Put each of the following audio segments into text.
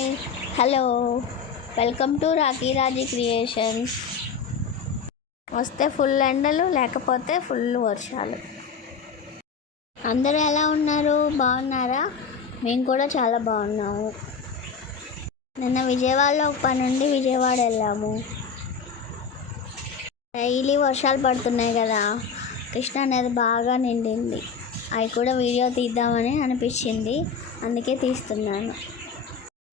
Hi hello welcome to Rakhi Raji creations వస్తే full ఎండలు లేకపోతే ఫుల్ వర్షాలు. అందరూ ఎలా ఉన్నారు? బాగున్నారా? మేము కూడా చాలా బాగున్నాము. నిన్న విజయవాడలో ఒక పని నుండి విజయవాడ వెళ్ళాము. డైలీ వర్షాలు పడుతున్నాయి కదా. కృష్ణా నది బాగా నిండింది. అవి కూడా వీడియో తీద్దామని అనిపించింది. అందుకే తీస్తున్నాను.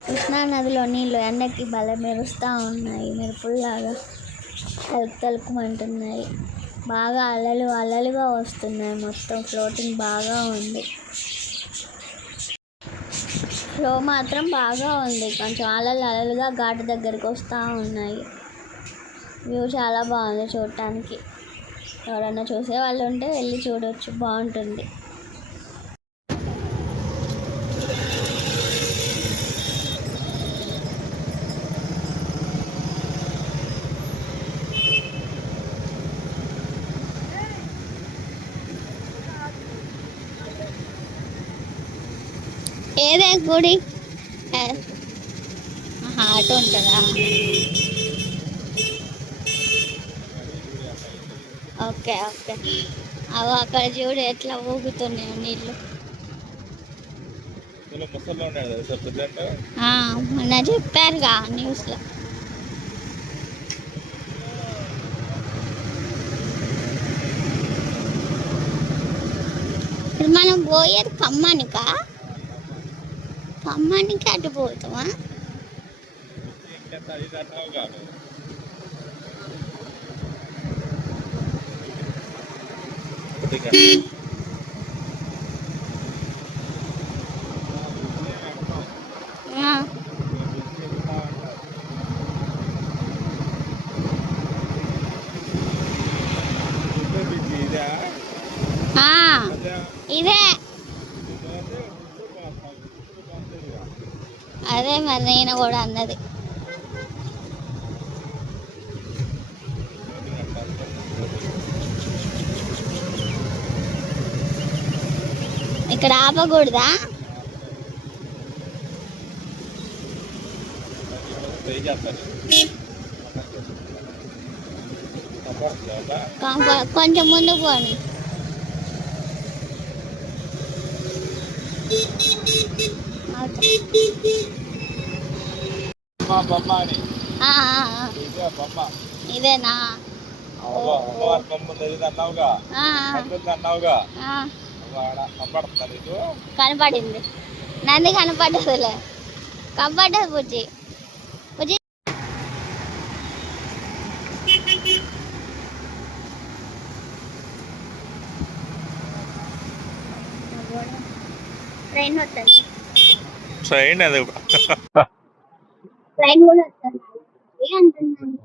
కృష్ణా నదిలో నీళ్ళు ఎండకి భలే మెరుస్తూ ఉన్నాయి. మెరుపుల్లాగా తలుపు తలుపుమంటున్నాయి. బాగా అలలు అలలుగా వస్తున్నాయి. మొత్తం ఫ్లోటింగ్ బాగా ఉంది. ఫ్లో మాత్రం బాగా ఉంది. కొంచెం అలలు అలలుగా ఘాటు దగ్గరికి వస్తూ ఉన్నాయి. వ్యూ చాలా బాగుంది చూడటానికి ఎవరైనా చూసే వాళ్ళు ఉంటే వెళ్ళి చూడొచ్చు. బాగుంటుంది. ఏదే గుడి? ఆటో ఉంటుందా? Okay okay. అవి అక్కడ చూడు ఎట్లా ఊగుతున్నాయి నీళ్ళు. మొన్న చెప్పారుగా న్యూస్లో. ఇప్పుడు మనం పోయేది ఖమ్మానికా? అమ్మానికి అటు పోతావా? ఇదే అన్నావు కాదు కొద్దిగా ఆ, ఇదే ఆ, ఇదే అదే మరి నేను కూడా అన్నది. ఇక్కడ ఆపకూడదా? ట్రై కొంచెం ముందు పోండి ఓకే. బొమ్మ అని. ఇదే బొమ్మ. ఇదేనా? అమ్మవారి బొమ్మ అన్నావుగా? అన్నావుగా? కనపడుతుంది నీకు? కనపడింది. నంది కనపడ్డదిలే కనపడ్డది బుజ్జి. బుజ్జి. ట్రైన్ వస్తుంది. ట్రైన్ అది. ట్రైన్ కూడా వస్తుంది. అంటున్నాను.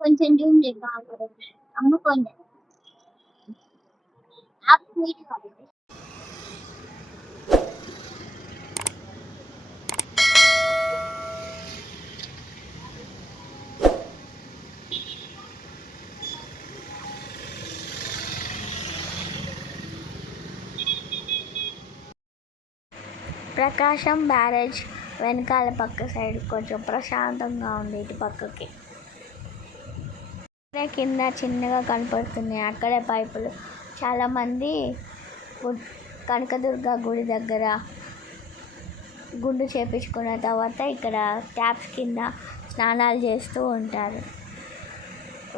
కొంచెం జూమ్ చేయి బాగా. అమ్మ కొంచెం ఆపు స్వీట్ కావాలి. ప్రకాశం బ్యారేజ్ వెనకాల పక్క సైడ్ కొంచెం ప్రశాంతంగా ఉంది ఇటు పక్కకి. కింద చిన్నగా కనపడుతున్నాయి. అక్కడే పైపులు. చాలామంది కనకదుర్గ గుడి దగ్గర గుండు చేపించుకున్న తర్వాత ఇక్కడ ట్యాప్స్ కింద స్నానాలు చేస్తూ ఉంటారు.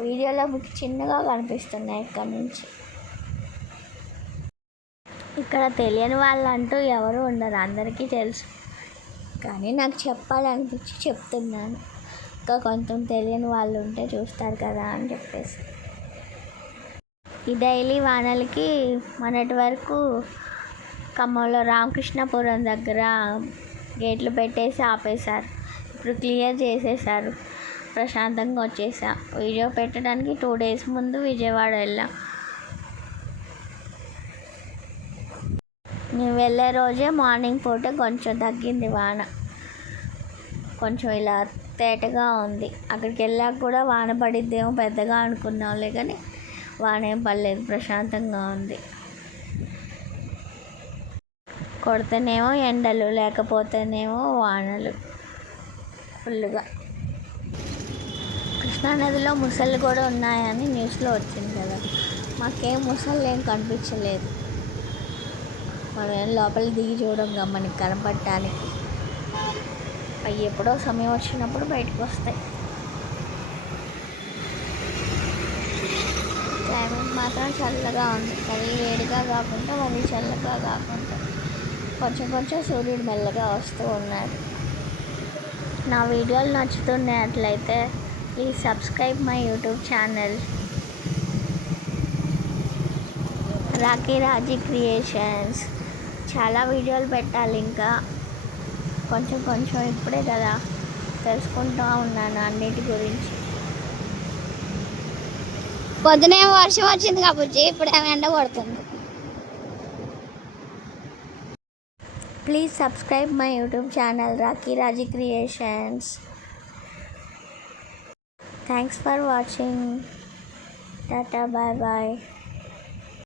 వీడియోలో మీకు చిన్నగా కనిపిస్తున్నాయి ఇక్కడ నుంచి. ఇక్కడ తెలియని వాళ్ళు అంటూ ఎవరు ఉండరు అందరికీ తెలుసు. కానీ నాకు చెప్పాలనిపించి చెప్తున్నాను. ఇంకా కొంచెం తెలియని వాళ్ళు ఉంటే చూస్తారు కదా అని చెప్పేసి. ఈ డైలీ వానలకి మొన్నటి వరకు ఖమ్మంలో రామకృష్ణపురం దగ్గర గేట్లు పెట్టేసి ఆపేశారు. ఇప్పుడు క్లియర్ చేసేసారు ప్రశాంతంగా వచ్చేసా. వీడియో పెట్టడానికి టూ డేస్ ముందు విజయవాడ వెళ్ళాం. నేను వెళ్ళే రోజే మార్నింగ్ పూట కొంచెం తగ్గింది వాన. కొంచెం ఇలా తేటగా ఉంది. అక్కడికి వెళ్ళాక కూడా వాన పడిద్దేమో పెద్దగా అనుకున్నాంలే కానీ వాన ఏం పడలేదు ప్రశాంతంగా ఉంది. కొడితేనేమో ఎండలు లేకపోతేనేమో వానలు ఫుల్గా కృష్ణానదిలో ముసళ్ళు కూడా ఉన్నాయని న్యూస్లో వచ్చింది కదా. మాకేం ముసళ్ళు ఏం కనిపించలేదు. మనం ఏం లోపల దిగి చూడంగా మనకి కనపడటానికి. అవి ఎప్పుడో సమయం వచ్చినప్పుడు బయటకు వస్తాయి. క్లైమేట్ మాత్రం చల్లగా ఉంది. మరీ వేడిగా కాకుండా మరీ చల్లగా కాకుండా. కొంచెం కొంచెం సూర్యుడు మెల్లగా వస్తూ ఉన్నాడు. నా వీడియోలు నచ్చుతున్నట్లయితే please subscribe my YouTube channel Rakhi Raji creations చాలా వీడియోలు పెట్టాలి ఇంకా. కొంచెం కొంచెం ఇప్పుడే కదా తెలుసుకుంటూ ఉన్నాను అన్నిటి గురించి. పొద్దునే వర్షం వచ్చింది కాబట్టి ఇప్పుడు ఏమో ఎండ కొడుతుంది. Please subscribe my YouTube channel Rakhi Raji creations. Thanks for watching. Tata bye bye.